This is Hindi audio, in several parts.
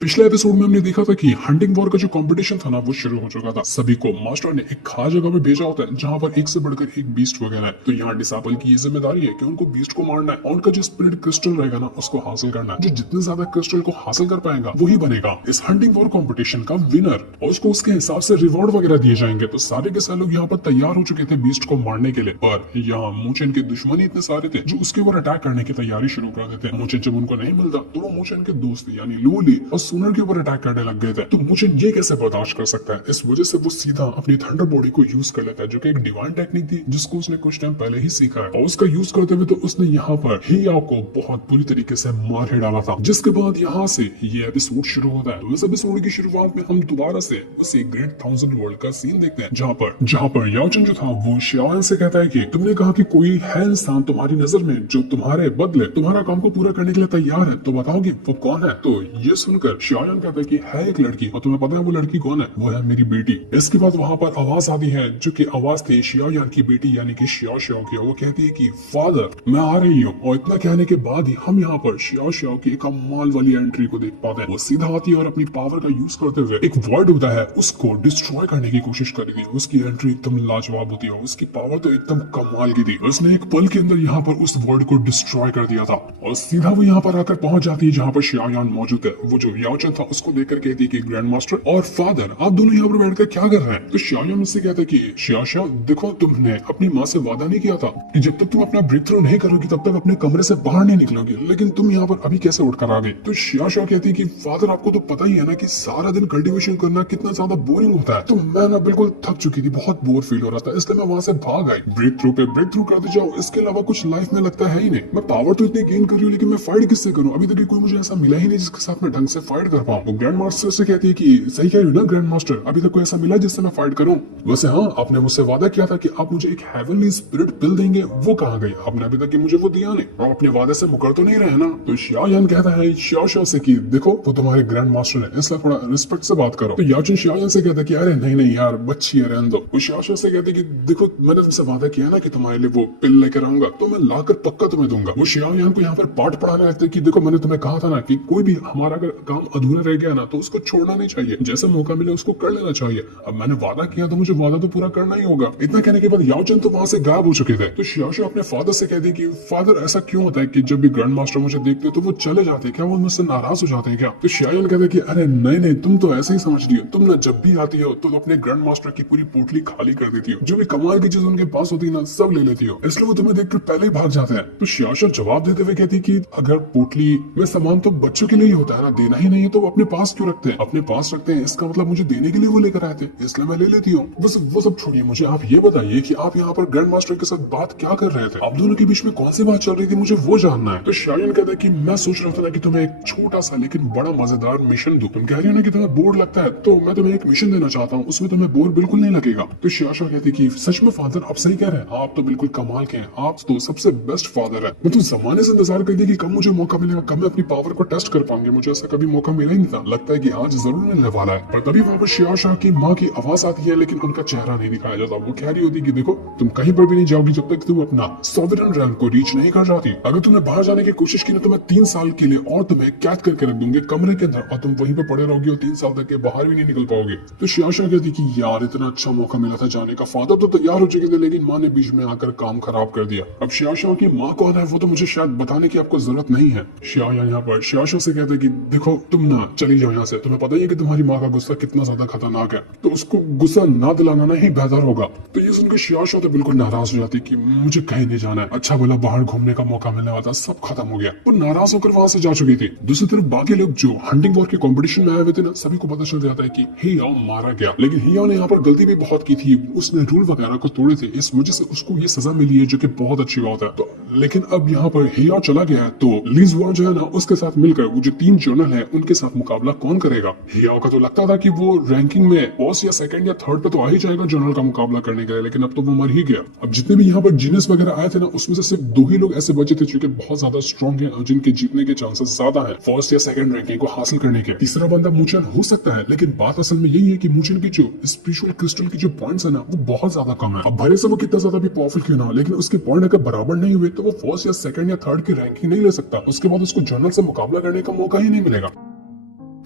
पिछले एपिसोड में हमने देखा था कि हंटिंग वॉर का जो कंपटीशन था ना वो शुरू हो चुका था। सभी को मास्टर ने एक खास जगह पे भेजा होता है जहां पर एक से बढ़कर एक बीस्ट वगैरह है। तो यहाँ डिसापल की ये जिम्मेदारी है कि उनको बीस्ट को मारना है और उनका जो स्पिरिट क्रिस्टल रहेगा ना उसको हासिल करना है। जो जितने ज्यादा क्रिस्टल को हासिल कर पाएगा वही बनेगा इस हंटिंग वॉर कॉम्पिटिशन का विनर और उसको उसके हिसाब से रिवॉर्ड वगैरह दिए जाएंगे। तो सारे के सारे लोग यहाँ पर तैयार हो चुके थे बीस्ट को मारने के लिए, पर यहाँ मोचन के दुश्मन इतने सारे थे जो उसके ऊपर अटैक करने की तैयारी शुरू कर देते। मोचन जब उनको नहीं मिलता तो वो मोचन के दोस्त यानी लूली और सुनर के ऊपर अटैक करने लग गए थे। तो मोचन ये कैसे बर्दाश्त कर सकता है? इस वजह से वो सीधा अपनी थंडर बॉडी को यूज कर लेता है, जो कि एक डिवाइन टेक्निक थी जिसको उसने कुछ टाइम पहले ही सीखा है। और उसका यूज करते हुए तो उसने यहाँ पर हियाओ को बहुत बुरी तरीके से मार ही डाला था। जिसके बाद यहाँ से ये एपिसोड शुरू होता है। तो इस एपिसोड की शुरुआत में हम दोबारा से उसी ग्रेट थाउजेंड वर्ल्ड का सीन देखते हैं जहाँ पर याओचन जो था वो शियाओयान से कहता है कि तुमने कहा कि कोई है इंसान तुम्हारी नजर में जो तुम्हारे बदले तुम्हारा काम को पूरा करने के लिए तैयार है, तो बताओ कि वो कौन है। तो ये सुनकर शियाओयान कहता है कि है एक लड़की, और तुम्हें पता है वो लड़की कौन है? वो है मेरी बेटी। इसके बाद वहां पर आवाज आती है जो कि आवाज थी शियाओयान की बेटी यानी कि शियाओ शियाओ की। वो कहती है कि फादर मैं आ रही हूँ। और इतना कहने के बाद ही हम यहाँ पर शियाओ शियाओ की एक कमाल वाली एंट्री को देख पाते हैं। वो सीधा आती है और अपनी पावर का यूज करते हुए एक वर्ड होता है उसको डिस्ट्रॉय करने की कोशिश करेगी। उसकी एंट्री एकदम लाजवाब होती है, उसकी पावर तो एकदम कमाल की थी। उसने एक पल के अंदर यहाँ पर उस वर्ड को डिस्ट्रॉय कर दिया था और सीधा वो यहाँ पर आकर पहुंच जाती है जहाँ पर शियाओयान मौजूद है। वो जो याओचन था उसको देखकर कहती है कि ग्रैंड मास्टर और फादर आप दोनों यहाँ पर बैठकर क्या कर रहे हैं? तो शियाओयान मुझसे कहता है कि शियाओ शियाओ देखो, तुमने अपनी माँ से वादा नहीं किया था कि जब तक तुम अपना ब्रेक थ्रू नहीं करोगी तब तक अपने कमरे से बाहर नहीं निकलोगी, लेकिन तुम यहाँ पर अभी कैसे उठकर आ गई? तो शियाओ शियाओ कहती है कि फादर आपको तो पता ही है ना कि सारा दिन कल्टीवेशन करना कितना ज्यादा बोरिंग होता है। तो मैं ना बिल्कुल थक चुकी थी, बहुत बोर फील हो रहा था, इसलिए मैं वहां से भाग आई। ब्रेक थ्रू पे ब्रेक थ्रू करते जाओ, इसके अलावा कुछ लाइफ में लगता है ही नहीं। मैं पावर तो इतनी गेन कर रही हूँ लेकिन मैं फाइट किससे करूँ? अभी तक कोई मुझे ऐसा मिला ही नहीं जिसके साथ मैं ढंग से फाइट कर पाऊँ। तो ग्रैंड मास्टर से कहती है कि सही कह रही हो ना ग्रैंड मास्टर, अभी तक कोई ऐसा मिला जिससे मैं फाइट करूँ? वैसे हाँ, आपने मुझसे वादा किया था कि आप मुझे एक हेवनली स्पिरिट पिल देंगे, वो कहाँ गई? आपने अभी तक मुझे वो दिया नहीं और अपने वादे से मुकर तो नहीं रहे ना? तो शियाओयान कहता है शियाओ शियाओ से कि देखो वो तुम्हारे ग्रैंड मास्टर है, इसलिए थोड़ा रिस्पेक्ट से बात करो। तो याओचन शियाओयान से कहता है कि अरे नहीं नहीं यार बच्ची है, रहने दो। वो शियाओ शियाओ से कहते कि देखो मैंने तुमसे वादा किया ना कि तुम्हारे लिए वो पिल लेकर आऊंगा, तो मैं लाकर पक्का तुम्हें दूंगा। वो शियाओयान को यहाँ पर पाठ पढ़ाने लगते कि देखो मैंने तुम्हें कहा था ना कि कोई भी हमारा अगर काम अधूरा रह गया ना तो उसको छोड़ना नहीं चाहिए, जैसा मौका मिले उसको कर लेना चाहिए। अब मैंने वादा किया तो मुझे वादा तो पूरा करना ही होगा। इतना कहने के बाद याओचन तो वहां से गायब हो चुके थे। तो शियाओ शियाओ अपने फादर से कहती कि फादर ऐसा क्यों होता है कि जब भी ग्रैंड मास्टर मुझे देखते तो वो चले जाते हैं, क्या वो मुझसे नाराज हो जाते हैं क्या? तो शियाओयान कहते कि अरे नहीं नहीं, तुम तो ऐसे ही समझ रही हो, तुम ना जब भी आती हो तो अपने ग्रैंड मास्टर की पूरी पोटली खाली कर देती हो, जो भी कमाल की चीज उनके पास होती है ना सब ले लेती हो, इसलिए वो तुम्हें देखकर पहले ही भाग जाते हैं। तो शियाओ शियाओ जवाब देते हुए कहती कि अगर पोटली में सामान तो बच्चों के लिए ही होता है ना, देना ही नहीं है तो वो अपने पास क्यों रखते हैं? अपने पास रखते हैं इसका मतलब मुझे देने के लिए वो लेकर आए थे, इसलिए मैं ले लेती हूँ। बस वो सब छोड़िए, मुझे आप ये बताइए कि आप यहाँ पर ग्रैंड मास्टर के साथ बात क्या कर रहे थे? आप दोनों के बीच में कौन सी बात चल रही थी, मुझे वो जानना है। तो शियाओयान कहता है कि मैं सोच रहा था ना कि तुम्हें एक छोटा सा लेकिन बड़ा मजेदार मिशन दूं। तुम कह रही हो ना कि तुम्हें बोर लगता है, तो मैं तुम्हें एक मिशन देना चाहता हूँ, उसमें तुम्हें बोर बिल्कुल नहीं लगेगा। तो शियाओ शियाओ कहती कि सच में फादर आप सही कह रहे हैं, आप तो बिल्कुल कमाल के हैं, आप तो सबसे बेस्ट फादर है। मैं तो जमाने से इंतजार करती कि कब मुझे मौका मिलेगा, कब मैं अपनी पावर को टेस्ट कर पाऊंगी। मुझे ऐसा कभी मौका मिला ही नहीं था, लगता है कि आज जरूर मिलने वाला है। पर तभी वहाँ पर शियाओ शियाओ की माँ की आवाज आती है लेकिन उनका चेहरा नहीं दिखाया जाता। वो कह रही होती कि देखो तुम कहीं पर भी नहीं जाओगी जब तक तुम अपना सॉवरेन रैंक को रीच नहीं कर जाती। अगर तुमने बाहर जाने की कोशिश की ना तो मैं 3 साल के लिए और तुम्हें कैद करके रख दूंगे कमरे के अंदर और तुम वहीं पर पड़े रहोगे और 3 साल तक के बाहर भी नहीं निकल पाओगे। तो शियाओ शियाओ कहती कि यार इतना अच्छा मौका मिला था जाने का, फादर तो तैयार हो चुके थे लेकिन माँ ने बीच में आकर काम खराब कर दिया। अब शियाओ शियाओ की माँ कौन है वो तो मुझे शायद बताने की आपको जरूरत नहीं है। शियाओयान यहाँ पर शियाओ शियाओ से कहते हैं कि देखो तुम ना चली जाओ यहाँ से, तुम्हें पता ही है कि तुम्हारी माँ का गुस्सा कितना ज्यादा खतरनाक है, तो उसको गुस्सा ना दिलाना ना ही बेहतर होगा। तो ये सुनकर शियाओ शियाओ तो बिल्कुल नाराज हो जाती कि मुझे कहीं नहीं जाना है, अच्छा बोला बाहर घूमने का मौका मिलने वाला था, सब खत्म हो गया। वो नाराज होकर वहां से जा चुकी थी। दूसरी तरफ बाकी लोग जो हंटिंग वॉर के कंपटीशन में आए हुए थे ना, सभी को पता चल जाता है कि हियाओ मारा गया, लेकिन हियाओ ने यहाँ पर गलती भी बहुत की थी, उसने रूल वगैरह को तोड़े थे, इस वजह से उसको ये सजा मिली है जो कि बहुत अच्छी बात है। तो लेकिन अब यहाँ पर हियाओ चला गया है तो ली जुआन जो है ना उसके साथ मिलकर वो जो 3 जर्नल है उनके साथ मुकाबला कौन करेगा? हियाओ का तो लगता था कि वो रैंकिंग में फर्स्ट या सेकंड या थर्ड पे तो आ ही जाएगा जर्नल का मुकाबला करने के लिए, लेकिन अब तो वो मर ही गया। अब जितने भी यहाँ पर जीनियस वगैरह आए थे ना उसमें से सिर्फ 2 ही लोग ऐसे बचे थे जो कि बहुत ज्यादा स्ट्रॉन्ग है और जिनके जीतने के चांसेस ज्यादा है फर्स्ट या सेकंड रैंकिंग को हासिल करने के। तीसरा बंदा मूचन हो सकता है, लेकिन बात असल में यही है कि मूचन की जो स्पिरिचुअल क्रिस्टल की जो पॉइंट्स है ना वो बहुत ज्यादा कम है। अब भले से वो कितना ज्यादा भी पावरफुल क्यों ना हो, लेकिन उसके पॉइंट अगर बराबर नहीं हुए तो वो फर्स्ट या सेकंड या थर्ड की रैंकिंग नहीं ले सकता, उसके बाद उसको जर्नल से मुकाबला करने का मौका ही नहीं मिलेगा।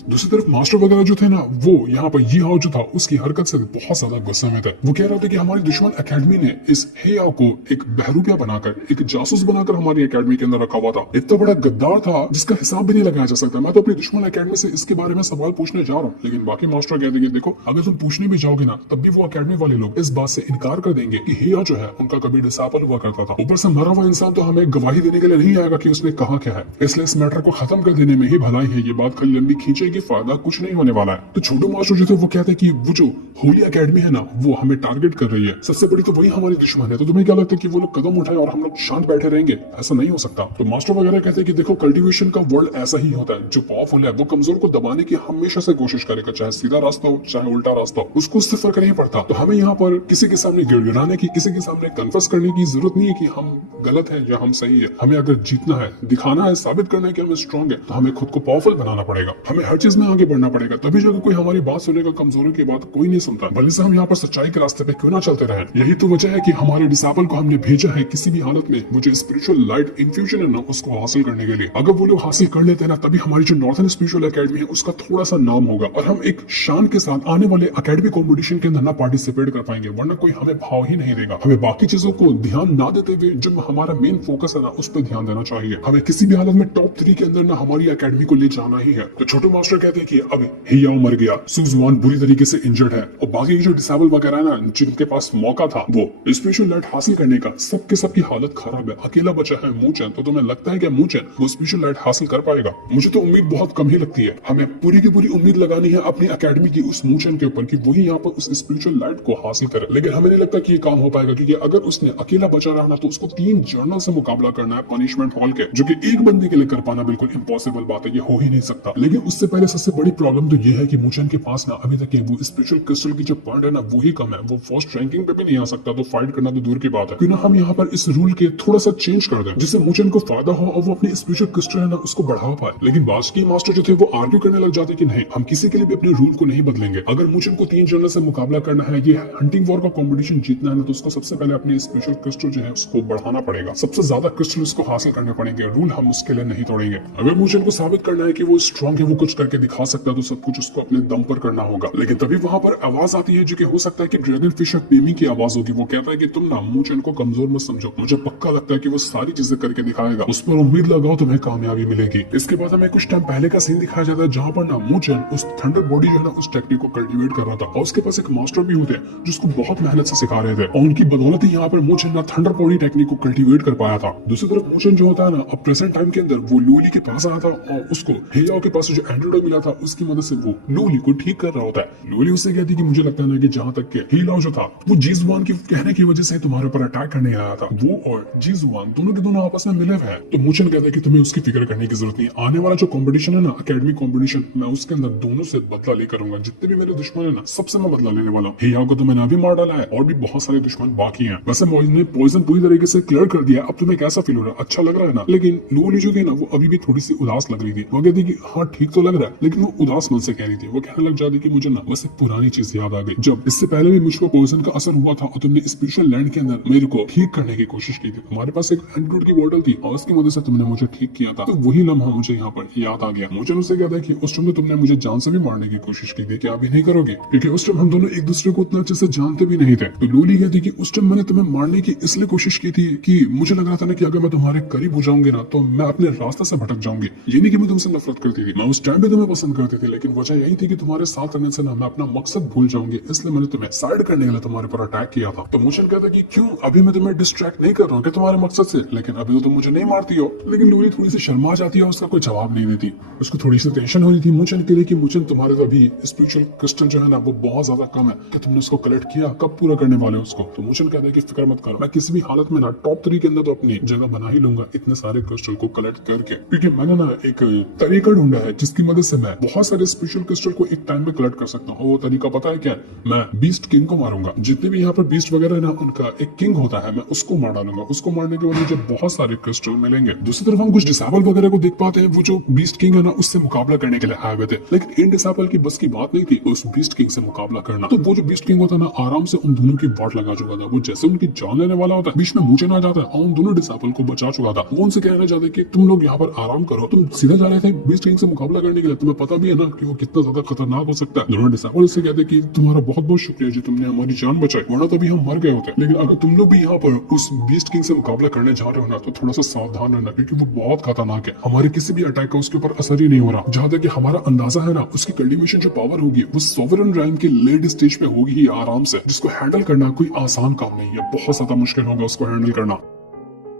दूसरी तरफ मास्टर वगैरह जो थे ना, वो यहाँ पर ये हाउ जो था उसकी हरकत से बहुत ज्यादा गुस्से में थे। वो कह रहा था कि हमारी दुश्मन एकेडमी ने इस हे याओ को एक बहरूपिया बनाकर, एक जासूस बनाकर हमारी एकेडमी के अंदर रखा हुआ था। इतना बड़ा गद्दार था जिसका हिसाब भी नहीं लगाया जा सकता। मैं तो अपनी दुश्मन एकेडमी से इसके बारे में सवाल पूछने जा रहा हूँ, लेकिन बाकी मास्टर कहते हैं देखो अगर तुम पूछने भी जाओगे ना तब भी वो एकेडमी वाले लोग इस बात से इनकार कर देंगे कि हे याओ जो है उनका कभी डिसाइपल हुआ करता था। ऊपर से मरा हुआ इंसान तो हमें गवाही देने के लिए नहीं आएगा कि उसने कहा क्या है, इसलिए इस मैटर को खत्म कर देने में ही भलाई है। ये बात खाली लंबी खींचेगी, फायदा कुछ नहीं होने वाला है। तो छोटू मास्टर जो थे वो कहते हैं कि वो जो होली एकेडमी है ना वो हमें टारगेट कर रही है, सबसे बड़ी तो वही हमारी दुश्मन है। तो तुम्हें क्या लगता है कि वो लोग कदम उठाए और हम लोग शांत बैठे रहेंगे? ऐसा नहीं हो सकता। तो मास्टर वगैरह कहते हैं कि देखो कल्टीवेशन का वर्ल्ड ऐसा ही होता है, जो पावरफुल है वो कमजोर को दबाने की हमेशा से कोशिश करेगा, चाहे सीधा रास्ता हो चाहे उल्टा रास्ता हो, उसको उससे फर्क नहीं पड़ता। तो हमें यहाँ पर किसी के सामने गिड़गिड़ाने की, किसी के सामने कन्फेस करने की जरूरत नहीं है कि हम गलत है या हम सही है। हमें अगर जीतना है, दिखाना है, साबित करना है कि हम स्ट्रांग है, तो हमें खुद को पावरफुल बनाना पड़ेगा। हमें हर चीज में आगे बढ़ना पड़ेगा, तभी जो कोई हमारी बात सुनेगा। कमजोरी की बात कोई नहीं सुनता, भले से हम यहाँ पर सच्चाई के रास्ते पे क्यों ना चलते रहे। यही तो वजह है कि हमारे डिसाइपल को हमने भेजा है किसी भी हालत में वो जो स्पिरिचुअल लाइट इन्फ्यूजन है ना उसको हासिल करने के लिए। अगर वो लोग हासिल कर लेते हैं ना तभी हमारी जो नॉर्थन स्पिरिचुअल एकेडमी है उसका थोड़ा सा नाम होगा और हम एक शान के साथ आने वाले एकेडमिक कॉम्पिटिशन के अंदर ना पार्टिसिपेट कर पाएंगे, वरना कोई हमें भाव ही नहीं देगा। हमें बाकी चीजों को ध्यान ना देते हुए जो हमारा मेन फोकस है ना उस पर ध्यान देना चाहिए। हमें किसी भी हालत में टॉप 3 के अंदर ना हमारी एकेडमी को ले जाना ही है। तो छोटू मास्टर कहते हैं कि अब हियाओ मर गया, सुजुआन बुरी तरीके से इंजर्ड है और बाकी जो डिसेबल वगैरह है ना जिनके पास मौका था वो स्पेशल लाइट हासिल करने का, सबके सबकी हालत खराब है। अकेला बचा है मूचन। तो तुम्हें लगता है कि मूचन वो स्पेशल लाइट हासिल कर पाएगा? मुझे तो उम्मीद बहुत कम ही लगती है। हमें पूरी की पूरी उम्मीद लगानी है अपनी एकेडमी की उस मूचन के ऊपर कि वही यहाँ पर उस स्पिरिचुअल लाइट को हासिल करे। लेकिन हमें नहीं लगता कि ये काम हो पाएगा, क्योंकि अगर उसने अकेला बचा रहना तो उसको 3 जर्नल से मुकाबला करना है पनिशमेंट हॉल के, जो कि एक बंदे के लिए कर पाना बिल्कुल इम्पॉसिबल बात है, ये हो ही नहीं सकता। लेकिन उससे पहले सबसे बड़ी प्रॉब्लम तो ये है कि मूचन के पास ना अभी तक वो स्पिरिचुअल क्रिस्टल की जो पॉइंट है ना वो ही कम है। वो फर्स्ट रैंकिंग पे भी नहीं आ सकता, तो फाइट करना तो दूर की बात है। क्यों ना हम यहाँ पर इस रूल के थोड़ा सा चेंज कर दें जिससे मूचन को फायदा हो और वो अपने स्पिरिचुअल क्रिस्टल है ना उसको बढ़ा पाए। लेकिन बाकी मास्टर जो थे वो आर्ग्यू करने लग जाते कि नहीं, हम किसी के लिए भी अपने रूल को नहीं बदलेंगे। अगर मूचन को 3 जर्नल से मुकाबला करना है, ये हंटिंग वॉर का कॉम्पिटिशन जीतना है ना, तो उसको सबसे पहले अपने स्पिरिचुअल क्रिस्टल जो है उसको बढ़ाना पड़ेगा। सबसे ज्यादा क्रिस्टल उसको हासिल करने पड़ेंगे। रूल हम उसके लिए नहीं तोड़ेंगे। अगर मूचन को साबित करना है कि वो स्ट्रांग है, वो कुछ करके दिखा सकता है, तो सब कुछ उसको अपने दम पर करना होगा। लेकिन तभी वहां पर आवाज आती है जो कि हो सकता है कि ड्रैगन फिशर पेमी की आवाज होगी। वो कहता है कि तुम ना मूचन को कमजोर मत समझो, मुझे पक्का लगता है कि वो सारी चीजें करके दिखाएगा, उस पर उम्मीद लगाओ, तुम्हें कामयाबी मिलेगी। इसके बाद हमें कुछ टाइम पहले का सीन दिखाया जाता है जहां पर ना मूचन उस थंडर बॉडी जो है ना उस टेक्निक को कल्टीवेट कर रहा था और उसके पास एक मास्टर भी होते हैं जिसको बहुत मेहनत से सिखा रहे थे और उनकी बदौलत ही यहाँ पर मूचन ना थंडर बॉडी टेक्निक को कल्टीवेट कर पाया था। दूसरी तरफ मूचन जो होता है ना अब प्रेजेंट टाइम के अंदर वो लूली के पास आया था और उसको हेयाओ के पास जो एंड्रॉइड मिला था उसकी मदद से वो लूली को ठीक कर रहा होता है। लूली उससे कहती कि मुझे लगता है ना कि जहां तक के हेयाओ जो था वो जीजुआन की कहने की वजह से तुम्हारे ऊपर अटैक करने आया था। वो और जीजुआन दोनों के दोनों आपस में मिले हुए हैं। तो मूचन कहता है कि तुम्हें उसकी फिक्र करने की जरूरत नहीं। आने वाला जो कॉम्पिटिशन है ना एकेडमिक कॉम्पिटिशन, मैं उसके अंदर दोनों से बदला लेकर आऊंगा। जितने भी मेरे दुश्मन है ना सबसे मैं बदला लेने वाला हूँ। हेयाओ को तो मैंने अभी मार डाला है और भी बहुत सारे दुश्मन बाकी हैं। वैसे ने पॉइजन पूरी तरीके से क्लियर कर दिया। अब तुम्हें कैसा फील हो रहा है? अच्छा लग रहा है ना? लेकिन लूली जो थी ना वो अभी भी थोड़ी सी उदास लग रही थी। वो कहती कि हाँ ठीक तो लग रहा है, लेकिन वो उदास मन से कह रही थी। वो कहने लग जाती कि मुझे ना बस एक पुरानी चीज याद आ गई, जब इससे पहले भी मुझको पॉइजन का असर हुआ था और तुमने स्पेशल लैंड के अंदर मेरे को ठीक करने की कोशिश की थी। तुम्हारे पास एक एंटीडोट की बोतल थी और उसकी मदद से तुमने मुझे ठीक किया था। तो वही लम्हा मुझे यहाँ पर याद आ गया। मुझे उससे कहता है कि उस टाइम तुमने मुझे जान से भी मारने की कोशिश की थी, क्या अभी नहीं करोगे? क्योंकि उस टाइम हम दोनों एक दूसरे को उतना अच्छे से जानते भी नहीं थे। तो लूली कहती कि उस टाइम मैंने तुम्हें मारने की इसलिए कोशिश की थी कि मुझे लग रहा था ना कि अगर मैं तुम्हारे करीब हो जाऊंगी ना तो मैं अपने रास्ते से भटक जाऊंगी। ये नहीं कि मैं तुमसे नफरत करती थी, मैं उस टाइम भी तुम्हें पसंद करती थी, लेकिन वजह यही थी कि तुम्हारे साथ रहने से ना मैं अपना मकसद भूल जाऊंगी, इसलिए मैंने तुम्हें साइड करने के लिए तुम्हारे पर अटैक किया था। तो मूचन कहता कि क्यों अभी मैं तुम्हें डिस्ट्रैक्ट नहीं कर रहा हूँ तुम्हारे मकसद से, लेकिन अभी तो तुम मुझे नहीं मारती हो। लेकिन लूली थोड़ी सी शर्मा जाती है, उसका कोई जवाब नहीं देती। उसको थोड़ी सी टेंशन हो रही थी मूचन के लिए कि मूचन तुम्हारे तो अभी स्पिरिचुअल क्रिस्टल जो है ना वो बहुत ज्यादा कम है, कि तुमने उसको कलेक्ट किया, कब पूरा करने वाले हो उसको? तो मूचन कहता है कि फिक्र मत करो, मैं किसी भी हालत में ना टॉप 3 के अंदर तो अपनी जगह बना ही लूंगा इतने सारे क्रिस्टल को कलेक्ट करके। क्योंकि मैंने ना एक तरीका ढूंढा है जिसकी मदद से मैं बहुत सारे स्पेशल क्रिस्टल को एक टाइम में कलेक्ट कर सकता हूँ। वो तरीका पता है क्या है? मैं बीस्ट किंग को मारूंगा। जितने भी यहाँ पर बीस्ट वगैरह है ना उनका एक किंग होता है, मैं उसको मार डालूंगा। उसको मारने के बाद मुझे बहुत सारे क्रिस्टल मिलेंगे। दूसरी तरफ हम कुछ डिसेबल वगैरह को देख पाते हैं, वो जो बीस्ट किंग है ना उससे मुकाबला करने के लिए आए हुए थे, लेकिन इन डिसेबल की बस की बात नहीं थी उस बीस्ट किंग से मुकाबला करना। तो वो जो बीस्ट किंग होता है ना आराम से उन दोनों की वाट लगा चुका था। वो जैसे उनकी जान लेने वाला होता है बीच में मूचन आ जाता है और उन दोनों डिसेबल को बचा चुका था। वो उनसे कहना चाहते कि तुम लोग यहाँ पर आराम करो, तुम सीधा जा रहे थे बीस्ट किंग से मुकाबला करने के लिए, है, तुम्हें पता भी है ना कि वो कितना ज्यादा खतरनाक हो सकता है। दोनों डिसेबल से कहते कि तुम्हारा बहुत बहुत शुक्रिया जी, तुमने हमारी जान बचाई, वरना तभी हम मर गए होते। लेकिन अगर तुम लोग भी यहाँ पर उस बीस्ट किंग से मुकाबला करने जा रहे हो ना, तो थोड़ा सा सावधान रहना, क्योंकि वो बहुत खतरनाक है। हमारे किसी भी अटैक का उसके ऊपर असर ही नहीं हो रहा। जहाँ तक कि हमारा अंदाजा है ना, उसकी कल्टीवेशन जो पावर होगी वो सोवरेन रैंक के लेट स्टेज पे होगी ही आराम से, जिसको हैंडल करना कोई आसान काम नहीं है, बहुत ज्यादा मुश्किल होगा उसको हैंडल करना।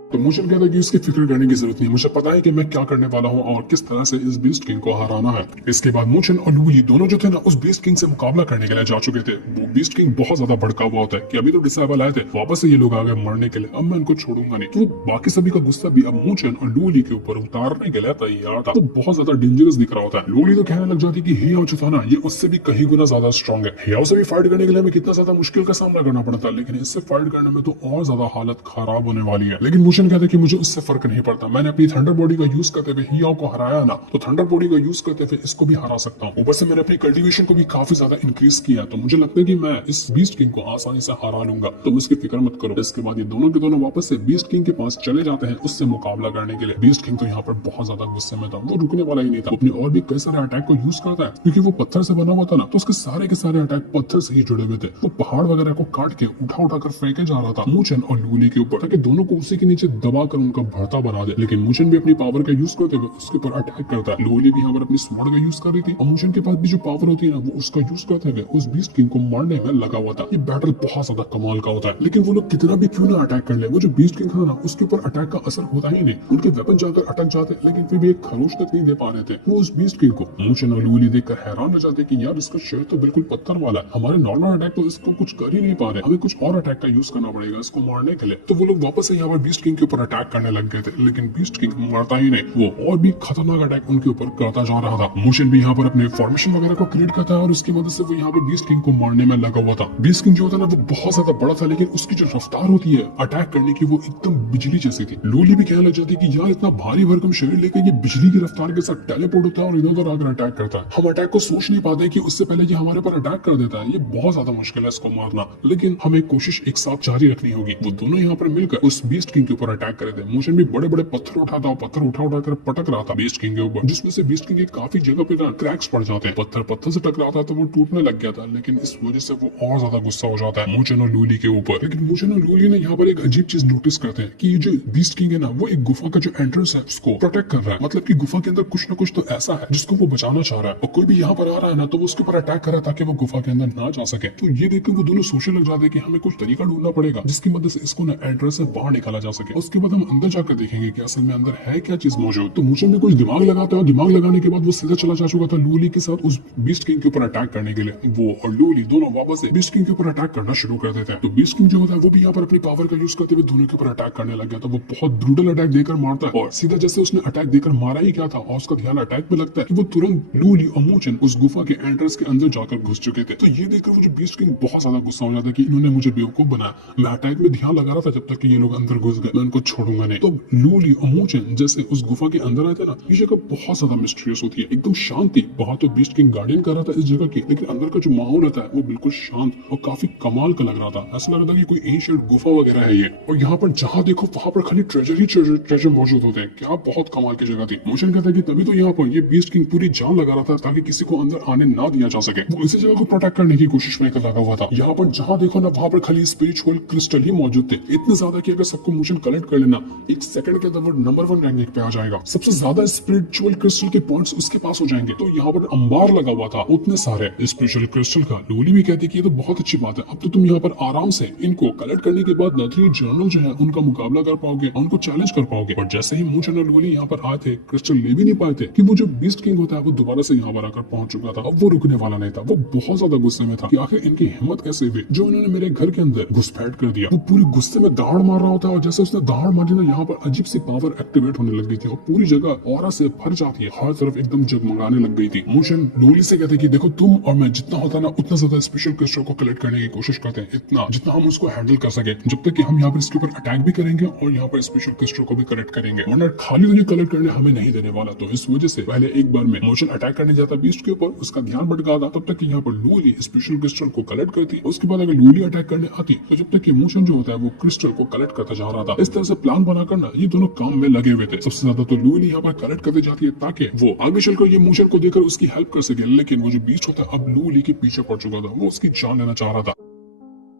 तो मुशन कहता है कि उसकी फिक्र करने की जरूरत नहीं, मुझे पता है कि मैं क्या करने वाला हूँ और किस तरह से इस बीस्ट किंग को हराना है। इसके बाद मुशन और लुई दोनों जो थे ना, उस बीस्ट किंग से मुकाबला करने के लिए जा चुके थे। वो बीस्ट किंग बहुत ज्यादा भड़का हुआ होता है कि अभी तो डिसेबल आए थे, वापस से ये लोग आ गए मरने के लिए, अब मैं इनको छोड़ूंगा नहीं। तो बाकी सभी का गुस्सा भी अब मुशन और लुई के ऊपर उतारने के लिए तैयार था। तो बहुत ज्यादा डेंजरस दिख रहा होता है। लुई तो कहने लग जाती कि हियाओ जो था ना, ये उससे भी कहीं गुना ज्यादा स्ट्रॉन्ग है। हियाओ से भी फाइट करने के लिए हमें कितना ज्यादा मुश्किल का सामना करना पड़ता है, लेकिन इससे फाइट करने में तो और ज्यादा हालत खराब होने वाली है। लेकिन मुशन कहता है कि मुझे उससे फर्क नहीं पड़ता, मैंने अपनी थंडर बॉडी का यूज करते हुए हियाओ को हराया ना, तो थंडर बॉडी का यूज करते हुए इसको भी हरा सकता हूँ। ऊपर से मैंने अपनी कल्टीवेशन को भी काफी ज्यादा इंक्रीज किया, तो मुझे लगता है कि मैं इस बीस्ट किंग को आसानी से हरा लूंगा, तुम इसकी फिक्र मत करो। इसके बाद ये दोनों के दोनों वापस से बीस्ट किंग के पास चले जाते हैं उससे मुकाबला करने के लिए। बीस्ट किंग तो यहाँ पर बहुत ज्यादा गुस्से में था, वो रुकने वाला ही नहीं था। अपने और भी कई सारे अटैक को यूज करता है, क्योंकि वो पत्थर से बना हुआ था ना, तो उसके सारे के सारे अटैक पत्थर से ही जुड़े हुए थे। वो पहाड़ वगैरह को काट के उठा उठा कर फेंके जा रहा था मुचन और लूली के ऊपर, ताकि दोनों को उसी के नीचे दबा कर उनका भरता बना दे। लेकिन मुशन भी अपनी पावर का यूज करते हुए उसके ऊपर अटैक करता है। लूली भी यहाँ पर अपनी स्वॉर्ड का यूज कर रही थी और मुशन के पास भी जो पावर होती है ना, वो उसका यूज करते हुए उस बीस्ट किंग को मारने में लगा हुआ था। ये बैटल बहुत ज्यादा कमाल का होता है, लेकिन वो लोग कितना भी क्यों ना अटैक कर ले, वो जो बीस्ट किंग था ना, उसके ऊपर अटैक का असर होता ही नहीं। उनके वेपन जाकर अटक जाते, लेकिन फिर भी एक खरोच तक नहीं दे पा रहे थे वो उस बीस्ट किंग को। मुशन और लूली देखकर हैरान हो जाते कि यार इसका शरीर तो बिल्कुल पत्थर वाला है, हमारे नॉर्मल अटैक तो इसको कुछ कर ही नहीं पा रहे, हमें कुछ और अटैक का यूज करना पड़ेगा इसको मारने के लिए। तो वो लोग वापस से यहाँ पर बीस्ट किंग के ऊपर अटैक करने लग गए थे, लेकिन बीस्ट किंग मरता ही नहीं, वो और भी खतरनाक अटैक उनके ऊपर करता जा रहा था। मुशन भी यहाँ पर अपने फॉर्मेशन वगैरह को क्रिएट करता है और उसकी मदद से वो यहाँ पर बीस्ट किंग को मारने में लगा हुआ था। बीस्ट किंग जो होता है ना, वो बहुत ज्यादा बड़ा था, लेकिन उसकी जो रफ्तार होती है अटैक करने की, वो एकदम बिजली जैसी थी। लूली भी कहने लग जाती कि यार इतना भारी भरकम शरीर लेकर ये बिजली की रफ्तार के साथ टेलीपोर्ट होता है और इधर उधर आकर अटैक करता है। हम अटैक को सोच नहीं पाते कि उससे पहले ये हमारे पर अटैक कर देता है। ये बहुत ज्यादा मुश्किल है इसको मारना, लेकिन हमें कोशिश एक साथ जारी रखनी होगी। वो दोनों यहाँ पर मिलकर उस बीस्ट किंग के ऊपर अटैक करे थे। मुशन भी बड़े बड़े पत्थर उठाता और पत्थर उठा उठाकर पटक रहा था बीस्ट किंग के ऊपर, जिसमें से बीस्ट किंग के काफी जगह पे क्रैक्स पड़ जाते हैं। पत्थर पत्थर से टकराता तो वो टूटने लग गया था, लेकिन इस वजह से वो और ज्यादा गुस्सा हो जाता है मुशन और लूली के ऊपर। लेकिन मुशन और लूली ने यहाँ पर एक अजीब चीज नोटिस करते हैं कि ये जो बीस्ट किंग है ना, वो एक गुफा का जो एंट्रेंस है उसको प्रोटेक्ट कर रहा है। मतलब कि गुफा के अंदर कुछ ना कुछ तो ऐसा है जिसको वो बचाना चाह रहा है, और कोई भी यहाँ पर आ रहा है ना, तो वो उसके ऊपर अटैक कर रहा है ताकि वो गुफा के अंदर ना जा सके। तो ये देखकर वो दोनों सोचने लग जाते हैं कि हमें कुछ तरीका ढूंढना पड़ेगा जिसकी मदद से इसको ना एंट्रेंस से बाहर निकाला जा सके। उसके बाद हम अंदर जाकर देखेंगे कि असल में अंदर है क्या चीज मौजूद। तो मुशन ने कुछ दिमाग लगाता है, दिमाग लगाने के बाद वो सीधा चला जा चुका था लूली के साथ उस बीस्ट किंग के ऊपर अटैक करने के लिए। वो और लूली दोनों वापस से बीस्ट किंग के ऊपर अटैक करना शुरू कर देते हैं। तो बीस्ट किंग जो होता है वो भी यहाँ पर अपनी पावर का यूज करते हुए दोनों के ऊपर अटैक करने लग गया। तो वो बहुत ब्रूटल अटैक देकर मारता है, और सीधा जैसे उसने अटैक देकर मारा ही क्या था और उसका ध्यान अटैक पे लगता है कि वो तुरंत लूली और मुशन उस गुफा के एंट्रेंस के अंदर जाकर घुस चुके थे। तो ये देखकर वो जो बीस्ट किंग बहुत ज्यादा गुस्सा हो जाता है कि इन्होंने मुझे बेवकूफ बनाया, मैं अटैक में ध्यान लगा रहा था जब तक कि ये लोग अंदर घुस गए, मैं उनको छोड़ूंगा नहीं। तो लूली और मुशन जैसे उस गुफा के अंदर आए थे ना, ये जगह बहुत ज्यादा मिस्टीरियस होती है, एकदम शांति। वहां तो बीस्ट किंग गार्डियन कर रहा था इस जगह की, लेकिन अंदर का जो माहौल रहता है वो बिल्कुल शांत और काफी कमाल का लग रहा था। ऐसा लग रहा था कि कोई एंशिएंट गुफा वगैरह है ये, और यहाँ पर जहाँ देखो वहां पर खाली ट्रेजर ही ट्रेजर मौजूद होते हैं। क्या बहुत कमाल की जगह थी। मुशन कहता है कि तभी तो यहाँ पर ये बीस्ट किंग पूरी जान लगा रहा था ताकि किसी को अंदर आने ना दिया जा सके। वो इसी जगह को प्रोटेक्ट करने की कोशिश में लगा हुआ था। यहाँ पर जहाँ देखो ना, वहां पर खाली स्पिरिचुअल क्रिस्टल ही मौजूद थे, इतने ज्यादा कि अगर सबको मुशन कलेक्ट कर लेना, एक सेकंड के अंदर वो नंबर 1 रैंकिंग पे आ जाएगा। सबसे ज्यादा स्पिरिचुअल क्रिस्टल के पॉइंट्स उसके पास हो जाएंगे। तो यहाँ पर अंबार लगा हुआ था उतने सारे स्पिरिचुअल क्रिस्टल का। लूली भी कहती कि ये तो बहुत अच्छी बात है, अब तो तुम यहाँ पर आराम से इनको कलेक्ट करने के बाद नथरी जनरल जो है उनका मुकाबला कर पाओगे, उनको चैलेंज कर पाओगे। और जैसे ही मुशन और लूली यहाँ पर आए थे, क्रिस्टल ले भी नहीं पाए थे कि वो जो बीस्ट किंग होता है वो दोबारा से यहाँ पर आकर पहुंच चुका था। अब वो रुकने वाला नहीं था। वो बहुत ज्यादा गुस्से में था कि आखिर इनकी हिम्मत कैसे हुई जो इन्होंने मेरे घर के अंदर घुसपैठ कर दिया। वो पूरी गुस्से में दहाड़ मार रहा होता है, और जैसे उसने दहाड़ मारी ना, यहाँ पर अजीब सी पावर एक्टिवेट होने लग गई थी और पूरी जगह ऑरा से भर जाती है, हर तरफ एकदम जगमगाने लग गई थी। मुशन लूली से कहते कि देखो तुम और मैं जितना होता ना उतना ज्यादा स्पेशल क्रिस्टल को कलेक्ट करने की कोशिश करते हैं, इतना जितना हम उसको हैंडल कर सके, जब तक कि हम यहाँ पर इसके ऊपर अटैक भी करेंगे और यहाँ पर स्पेशल क्रिस्टल को भी कलेक्ट करेंगे, वरना खाली उन्हें कलेक्ट करने हमें नहीं देने वाला। तो इस वजह से पहले एक बार में मुशन अटैक करने जाता बीस्ट के ऊपर, उसका ध्यान भटकाता, तब तक कि यहाँ पर लूली स्पेशल क्रिस्टल को कलेक्ट करती। उसके बाद अगर लूली अटैक करने आती तो जब तक कि मुशन जो होता है वो क्रिस्टल को कलेक्ट करता जा रहा था। इस तरह से प्लान बनाकर ना ये दोनों काम में लगे हुए थे। सबसे ज्यादा तो लूली यहाँ पर कलेक्ट करते जाती है ताकि वो आगे चलकर ये मूचन को देखकर उसकी हेल्प कर सके, लेकिन वो जो बीस्ट होता है अब लूली के पीछे पड़ चुका था, वो उसकी जान लेना चाह रहा था।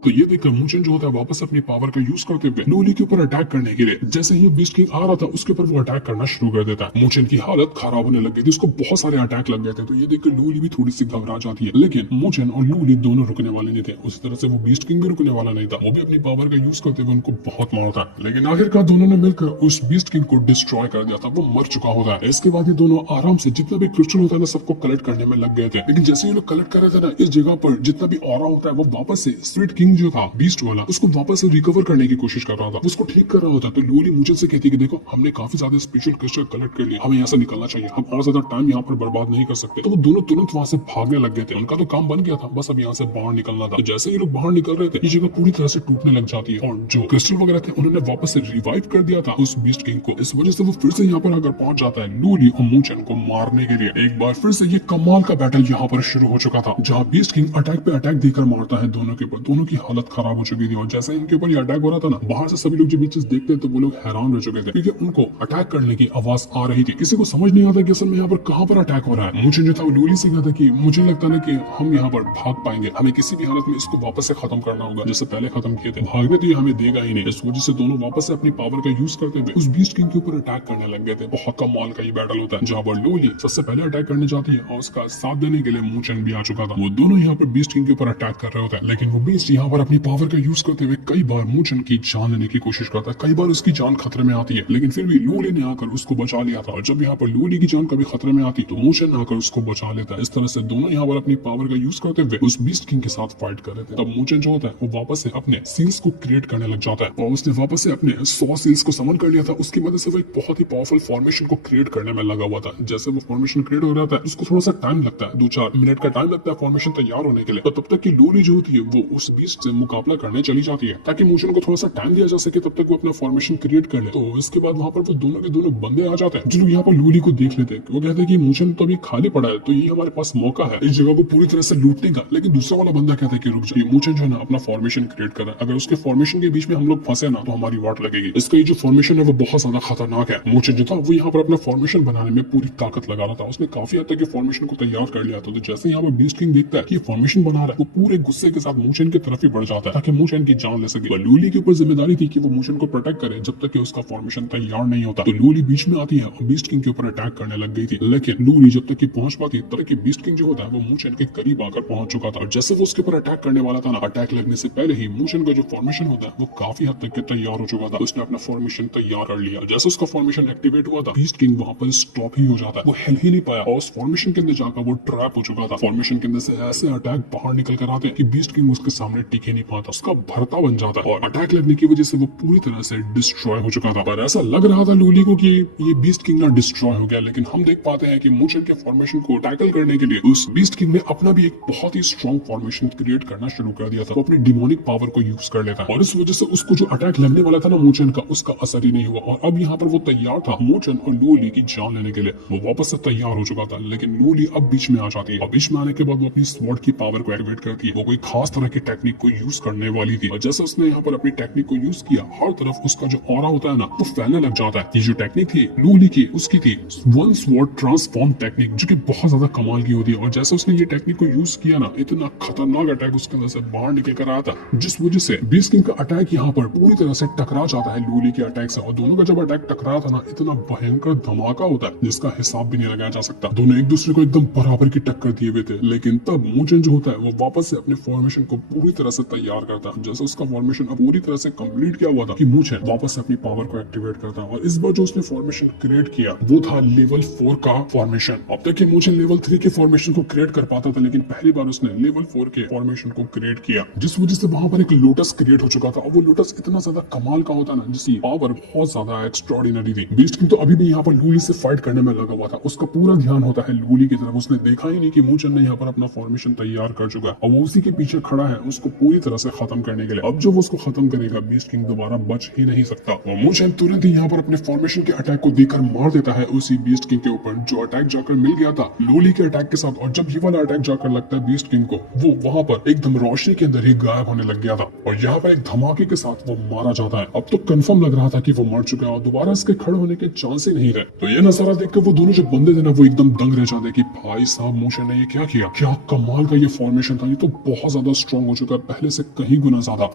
तो ये देखकर मूचन जो होता है वापस अपनी पावर का यूज करते हुए लूली के ऊपर अटैक करने के लिए जैसे ही बीस्ट किंग आ रहा था उसके ऊपर वो अटैक करना शुरू कर देता है। मूचन की हालत खराब होने लग गई थी, उसको बहुत सारे अटैक लग गए थे। तो ये देखकर लूली भी थोड़ी सी घबरा जाती है, लेकिन मूचन और लूली दोनों रुकने वाले नहीं थे। उसी तरह से वो बीस्ट किंग भी रुकने वाला नहीं था, वो भी अपनी पावर का यूज करते हुए उनको बहुत मारता है। लेकिन आखिरकार दोनों ने मिलकर उस बीस्ट किंग को डिस्ट्रॉय कर दिया था, वो मर चुका होता है। इसके बाद ये दोनों आराम से जितना भी क्रिस्टल होता है ना सबको कलेक्ट करने में लग गए थे। लेकिन जैसे ये लोग कलेक्ट कर रहे थे ना, इस जगह पर जितना भी ऑरा होता है वो वापस से स्प्रिट किंग जो था बीस्ट वाला उसको वापस से रिकवर करने की कोशिश कर रहा था, उसको ठीक कर रहा होता। तो लूली मूचन से कहती कि देखो हमने काफी ज्यादा स्पेशल क्रिस्टल कलेक्ट कर लिया, हमें यहाँ से निकलना चाहिए, हम और ज्यादा टाइम यहाँ पर बर्बाद नहीं कर सकते। तो वो दोनों तुरंत वहां से भागने लग गए थे, उनका तो काम बन गया था, बस अब यहाँ से बाहर निकलना था। तो जैसे ये लोग बाहर निकल रहे थे ये जगह पूरी तरह से टूटने लग जाती है और जो क्रिस्टल वगैरह थे उन्होंने वापस से रिवाइव कर दिया था उस बीस्ट किंग को। इस वजह से वो फिर से यहाँ पर आकर पहुंच जाता है लूली और मूचन को मारने के लिए। एक बार फिर से ये कमाल का बैटल यहाँ पर शुरू हो चुका था, जहाँ बीस्ट किंग अटैक पे अटैक देकर मारता है दोनों के ऊपर। दोनों की हालत खराब हो चुकी थी और जैसे इनके ऊपर अटैक हो रहा था ना, बाहर से सभी लोग जब ये चीज देखते हैं तो वो लोग हैरान रह चुके थे, क्योंकि उनको अटैक करने की आवाज आ रही थी। किसी को समझ नहीं आता कि असल में यहाँ पर कहाँ पर अटैक हो रहा है। मुझे जो था वो लूली से कहा था कि मुझे लगता है कि हम यहाँ पर भाग पाएंगे, हमें किसी भी हालत में इसको वापस से खत्म करना होगा जैसे पहले खत्म किए थे। भागने तो ये हमें देगा ही नहीं। इस वजह से दोनों वापस से अपनी पावर का यूज करते हुए उस बीस्ट किंग के ऊपर अटैक करने लग गए थे। बहुत कमाल का ये बैटल होता है, जहाँ पर लूली सबसे पहले अटैक करने जाती है और उसका साथ देने के लिए मूचन भी आ चुका था। वो दोनों यहाँ पर बीस्ट किंग के ऊपर अटैक कर रहे होते हैं, लेकिन वो बीस्ट यहाँ पर अपनी पावर का यूज करते हुए कई बार मूचन की जान लेने की कोशिश करता है। कई बार उसकी जान खतरे में आती है, लेकिन फिर भी लूली ने आकर उसको बचा लिया था। और जब यहाँ पर लूली की जान कभी खतरे में आती तो मूचन आकर उसको बचा लेता है। इस तरह से दोनों यहाँ पर अपनी पावर का यूज करते हुए उस बीस्ट किंग के साथ फाइट कर रहे थे। तब मूचन जो होता है वो वापस से अपने सील्स को क्रिएट करने लग जाता है और उसने वापस से अपने 100 सील्स को समन कर लिया था। उसकी मदद से वो एक बहुत ही पावरफुल फॉर्मेशन को क्रिएट करने में लगा हुआ था। जैसे वो फॉर्मेशन क्रिएट हो रहा था उसको थोड़ा सा टाइम लगता है, 2-4 मिनट का टाइम लगता है फॉर्मेशन तैयार होने के लिए। तो तब तक की लूली जो होती है वो उस बीस्ट से मुकाबला करने चली जाती है ताकि मूचन को थोड़ा सा टाइम दिया जा सके, तब तक वो अपना फॉर्मेशन क्रिएट कर ले। तो इसके बाद वहां पर वो दोनों के दोनों बंदे आ जाते हैं जो लोग यहाँ पर लूली को देख लेते हैं। वो कहते हैं कि मूचन तो अभी खाली पड़ा है, तो ये हमारे पास मौका है इस जगह को पूरी तरह से लूटने का। लेकिन दूसरा वाला बंदा कहता है कि रुक जाइए, मूचन जो है ना अपना फॉर्मेशन क्रिएट कर रहा है, अगर उसके फॉर्मेशन के बीच में हम लोग फंसे ना तो हमारी वाट लगेगी। इसका ये जो फॉर्मेशन है वो बहुत ज्यादा खतरनाक है। मूचन जो था वो यहाँ पर अपना फॉर्मेशन बनाने में पूरी ताकत लगा रहा था, उसने काफी हद तक फॉर्मेशन को तैयार कर लिया था। तो जैसे यहाँ पर बीस्ट किंग देखता है कि फॉर्मेशन बना रहा है, वो पूरे गुस्से के साथ मूचन की तरफ ही बढ़ जाता है ताकि मूचन की जान ले सके। लूली के ऊपर जिम्मेदारी थी कि वो मूचन को प्रोटेक्ट करे जब तक कि उसका फॉर्मेशन तैयार नहीं होता। तो लूली बीच में आती है और बीस्ट किंग के ऊपर अटैक करने लग गई थी, लेकिन लूली जब तक कि पहुंच पाती तब तक कि बीस्ट किंग जो होता है वो मूचन के करीब आकर पहुंच चुका था। और जैसे वो उसके ऊपर अटैक करने वाला था ना, अटैक लगने से पहले ही मूचन का जो फॉर्मेशन होता है वो काफी हद तक के तैयार हो चुका था। उसने अपना फॉर्मेशन तैयार कर लिया। जैसे उसका फॉर्मेशन एक्टिवेट हुआ था बीस्ट किंग वहां पर स्टॉप ही हो जाता है, वो हिल ही नहीं पाया और उस फॉर्मेशन के अंदर जाकर वो ट्रैप हो चुका था। फॉर्मेशन के अंदर से ऐसे अटैक बाहर निकल कर आते हैं कि बीस्ट किंग उसके सामने टिक ही नहीं पाता, उसका भरता बन जाता है और अटैक लगने की वजह से वो पूरी तरह से डिस्ट्रॉय हो चुका था। पर ऐसा लग रहा था लूली को कि ये बीस्ट किंग ना डिस्ट्रॉय हो गया, लेकिन हम देख पाते हैं कि मूचन के फॉर्मेशन को टैकल करने के लिए उस बीस्ट किंग ने अपना भी एक बहुत ही स्ट्रॉन्ग फॉर्मेशन क्रिएट करना शुरू कर दिया था। वो अपनी डिमोनिक पावर को यूज कर लेता और इस वजह से उसको जो अटैक लगने वाला था ना मूचन का, उसका असर ही नहीं हुआ। और अब यहाँ पर वो तैयार था मूचन और लूली की जान लेने के लिए, वो वापस से तैयार हो चुका था। लेकिन लूली अब बीच में आ जाती है और बीच में आने के बाद वो अपनी स्वॉर्ड की पावर को एक्टिवेट करती है। वो कोई खास तरह की टेक्निक को यूज करने वाली थी और जैसे उसने यहाँ पर अपनी टेक्निक को यूज किया, हर तरफ उसका जो ऑरा होता है ना वो फैलने लग जाता है। ये जो टेक्निक थी लूली की, उसकी थी वन स्वॉर्ड ट्रांसफॉर्म टेक्निक, जो कि बहुत ज्यादा कमाल की होती है। और जैसे उसने ये टेक्निक को यूज किया ना, इतना खतरनाक अटैक उसके अंदर से बाहर निकल कर आया था, जिस वजह से बीस्ट किंग का अटैक यहाँ पर पूरी तरह से टकरा जाता है लूली के अटैक से। और दोनों का जब अटैक टकरा था ना, इतना भयंकर धमाका होता है जिसका हिसाब भी नहीं लगाया जा सकता। दोनों एक दूसरे को एकदम बराबर की टक्कर दिए हुए थे। लेकिन तब मूचन जो होता है वो वापस से अपने फॉर्मेशन को पूरी तरह से तैयार करता है। जैसे उसका फॉर्मेशन अब पूरी तरह से कंप्लीट किया हुआ था कि मूचन वापस से अपनी पावर को एक्टिवेट करता है। और इस बार जो उसने फॉर्मेशन क्रिएट किया वो था लेवल 4 का फॉर्मेशन। अब तक कि मूचन लेवल 3 के फॉर्मेशन को क्रिएट कर पाता था, लेकिन पहली बार उसने लेवल 4 के फॉर्मेशन को क्रिएट किया, जिस वजह से वहां पर एक लोटस क्रिएट हो चुका था। और वो लोटस इतना ज्यादा कमाल का होता ना, जिसकी पावर बहुत ज्यादा एक्स्ट्राऑर्डिनरी थी। बीस्ट किंग तो अभी भी यहाँ पर लूली से फाइट करने में लगा हुआ था, उसका पूरा ध्यान होता है लूली की तरफ। उसने देखा ही नहीं कि मूचन ने यहाँ पर अपना फॉर्मेशन तैयार कर चुका है और वो उसी के पीछे खड़ा है, उसको पूरी तरह से खत्म करने के लिए। अब जो वो उसको खत्म करेगा बीस्ट किंग दोबारा बच ही नहीं सकता। और मुचेन तुरंत ही यहाँ पर अपने फॉर्मेशन के अटैक को देकर मार देता है उसी बीस्ट किंग के ऊपर जो अटैक जाकर मिल गया था लोली के अटैक के साथ। और जब ये वाला अटैक जाकर लगता है बीस्ट किंग को, वो वहां पर एकदम रोशनी के अंदर ही गायब होने लग गया था और यहाँ पर एक धमाके के साथ वो मारा जाता है। अब तो कंफर्म लग रहा था कि वो मर चुका है और दोबारा इसके खड़े होने के चांस ही नहीं रहे। तो ये नजारा देखकर वो दोनों जो बंदे थे ना वो एकदम दंग रह जाते कि भाई साहब मुचेन ने ये क्या किया, क्या कमाल का ये फॉर्मेशन था, ये तो बहुत ज्यादा स्ट्रॉन्ग हो चुका है पहले से कहीं गुना ज्यादा।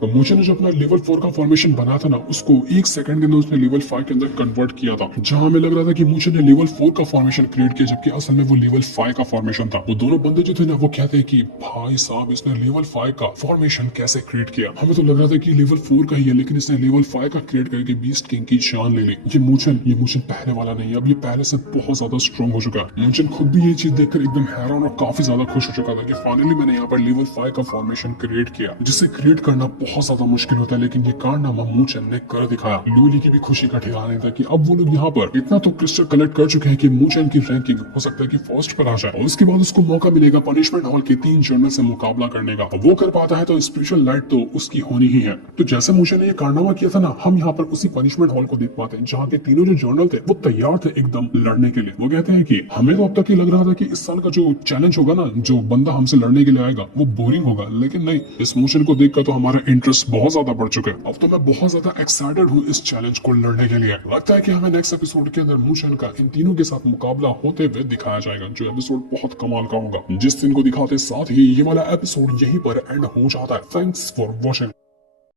तो मुचेन ने जो अपना लेवल 4 का फॉर्मेशन बनाया था ना उसको एक सेकंड के अंदर उसने लेवल 5 के अंदर कन्वर्ट किया था। जहां हमें लग रहा था कि मुचेन ने लेवल 4 का फॉर्मेशन क्रिएट किया जबकि असल में वो लेवल 5 का फॉर्मेशन था। वो दोनों बंदे जो थे ना वो कहते हैं कि भाई साहब इसने लेवल 5 का फॉर्मेशन कैसे क्रिएट किया, हमें तो लग रहा था कि लेवल 4 का ही है लेकिन इसने लेवल 5 का क्रिएट करके बीस्ट किंग की जान ले ली। ये मुचेन पहले वाला नहीं है, अब ये पहले से बहुत ज्यादा स्ट्रॉन्ग हो चुका है। मुचेन खुद भी ये चीज देखकर एकदम हैरान और काफी ज्यादा खुश हो चुका था कि फाइनली मैंने यहाँ पर लेवल 5 का फॉर्मेशन क्रिएट किया, जिसे क्रिएट करना बहुत ज्यादा मुश्किल होता है लेकिन ये कारनामा मुचेन ने कर दिखाया। लूली की भी खुशी का ठिकाना नहीं था कि अब वो लोग यहाँ पर इतना तो क्रिस्टल कलेक्ट कर चुके हैं कि मुचेन की रैंकिंग हो सकता है कि फर्स्ट पर आ जाए और उसके बाद उसको मौका मिलेगा पनिशमेंट हॉल के 3 जनरल से मुकाबला करने का। वो कर पाता है तो स्पिरिचुअल लाइट तो उसकी होनी ही है। तो जैसे मुचेन ने ये कारनामा किया था ना, हम यहाँ पर उसी पनिशमेंट हॉल को देख पाते हैं जहाँ के तीनों जो जर्नल थे वो तैयार थे एकदम लड़ने के लिए। वो कहते हैं कि हमें तो अब तक ही लग रहा था कि इस साल का जो चैलेंज होगा ना, जो बंदा हमसे लड़ने के लिए आएगा वो बोरिंग होगा, लेकिन नहीं, इस मुचेन को देखकर तो हमारा इंटरेस्ट बहुत ज्यादा बढ़ चुका है। अब तो मैं बहुत ज्यादा एक्साइटेड हूँ इस चैलेंज को लड़ने के लिए। लगता है कि हमें नेक्स्ट एपिसोड के अंदर मुचेन का इन तीनों के साथ मुकाबला होते हुए दिखाया जाएगा, जो एपिसोड बहुत कमाल का होगा। जिस दिन को दिखाते साथ ही ये वाला एपिसोड यहीं पर एंड हो जाता है। Thanks for watching.